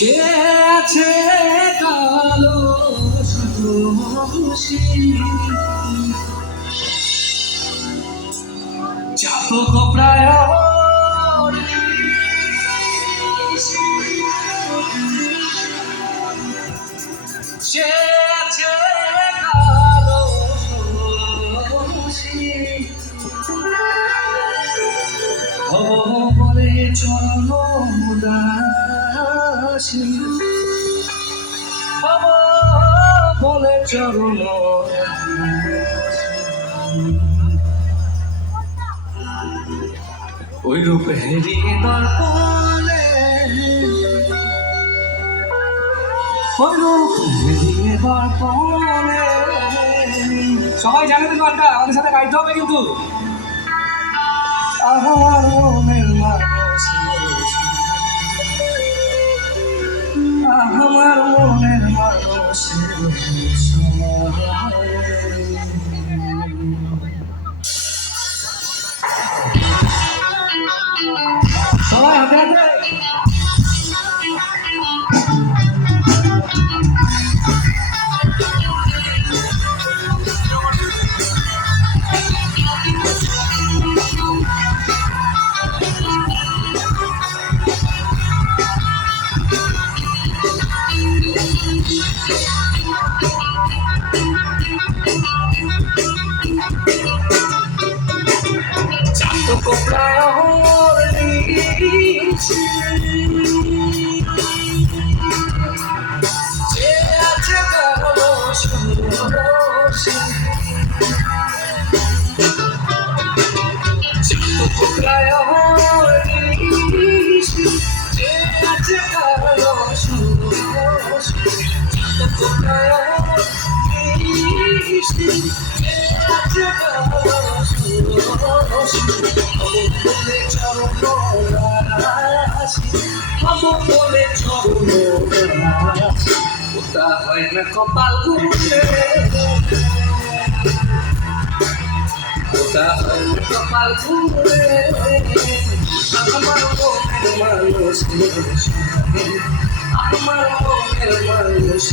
চেয়ে আছে কালো চাতক প্রায় চেয়ে আছে কালো বলে চরণ দাসী বলে চরণ ওই রূপে দর্পণে ওই রূপে দর্পণে সবাই জানে তো গানটা আমাদের সাথে গাইতে হবে কিন্তু আমার মনের মানুষ আমার মনের মানুষ সবাই হাতে হাতে চাতক প্রায় যে আছে কালো চাতক প্রায় যে আছে কালো চাতক প্রায় বলে চরণ বলে চরণ ওটা হয় না কপাল ঘুরে ওটা হয় না কপাল ঘুরে আমার মনের মানুষ আমার মনের মানুষ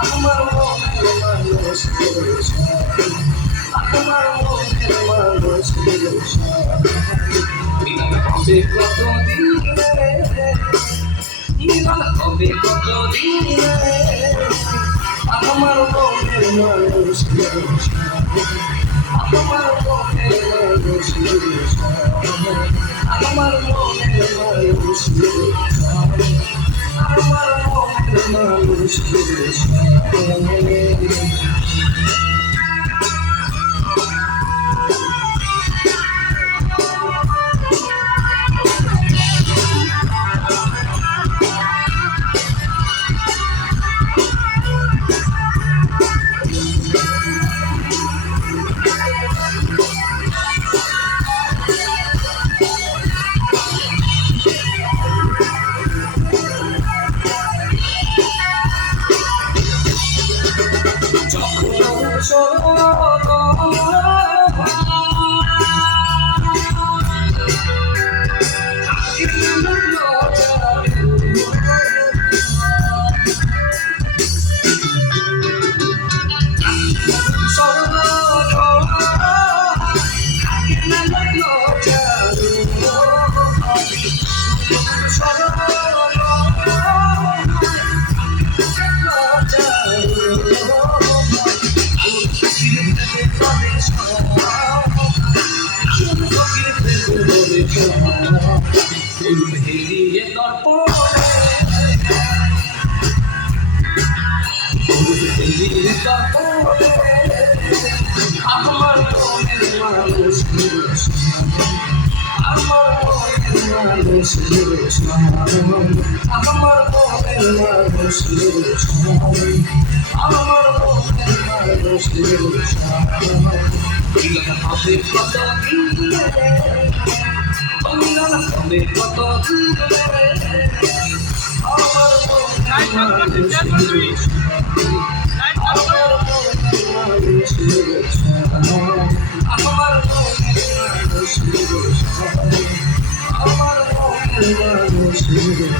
আমার মনের মানুষ আমার মনের মানুষ মিলন হবে কতদিন মিলন হবে কতদিন আমার মনের মানুষ আমার মনের মানুষ আমার মনের মানুষ আমার মনের মানুষ আমার মনের মানুষ আমার মনের মানুষ আমার মনের মানুষ আমার মনের মানুষ মিলন হবে কতদিন মিলন হবে কতদিন আমার মনের মানুষ আমার আমার